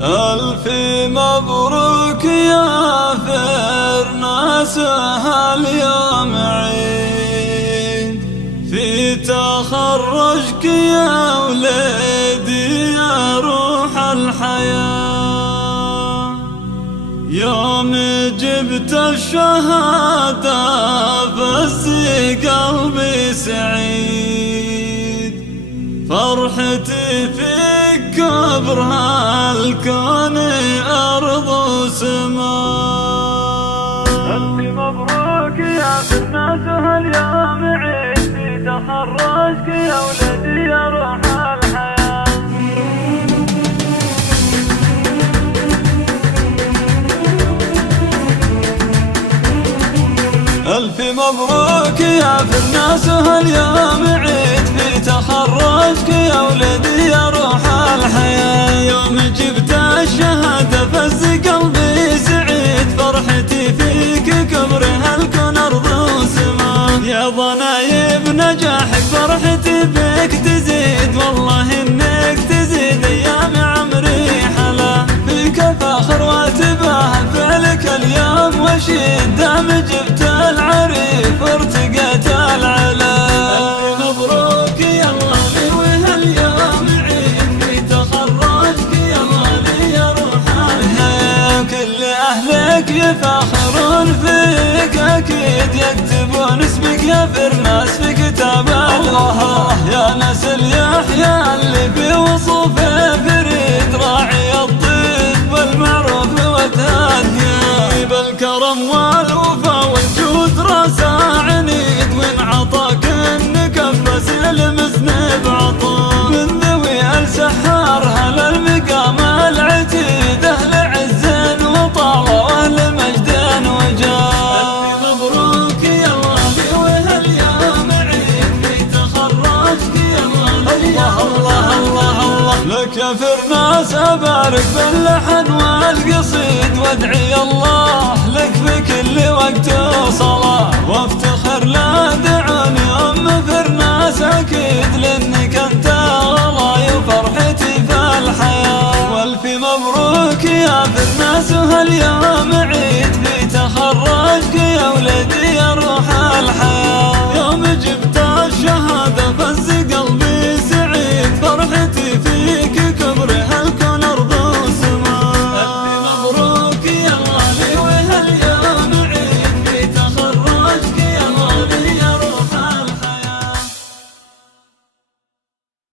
ألف مبروك يا فرناس، هاليوم عيد في تخرجك يا ولدي يا روح الحياة. يوم جبت الشهادة بس قلبي سعيد، فرحتي في كبر هالكون أرض وسماء. ألف مبروك يا فرناس، هاليوم عيد في تخرجك يا ولدي يا روح الحياة. ألف مبروك يا فرناس، هاليوم عيد في تخرجك يا ولدي يا روح الحياة. يوم جبت الشهادة فز قلبي سعيد، فرحتي فيك كبر هالكون أرض وسماء. يا ضنايب نجاحك فرحتي بك تزيد، والله إنك تزيد أيام عمري حلا. فيك فخر واتباهى فعلك اليوم وشيد، دام جبت العريف ارتقيت العلا. ألف مبروك يا غالي وهاليوم عيد في تخرجك يا غالي يا روح الحياة. كل أهلك يفاخرون فيك أكيد، يكتبون اسمك يا فرناس في كتاب الله. يا نسل يحيى اللي في وصوفه فريد، راعي الطيب والمعروف والتهديد، بالكرم والوفا والجود راسه عنيد، وإن عطاك النكبس المذنب عطوه. من ذوي السحار هل المقام العتيد، أهل عز وطاوة وأهل مجد وجاه. ألف مبروك يا غالي وهاليوم عيد في تخرجك يا غالي. الله الله الله الله لك يا فرناس، أبارك باللحن والقصيد، وادعي الله لك في كل وقت وصلاة، وافتخر لا دعوني أم فرناس أكيد، لأنك أنت غلاي وفرحتي في الحياة. والف مبروك يا فرناس، وهاليوم عيد في تخرجك يا ولدي يا روح الحياة.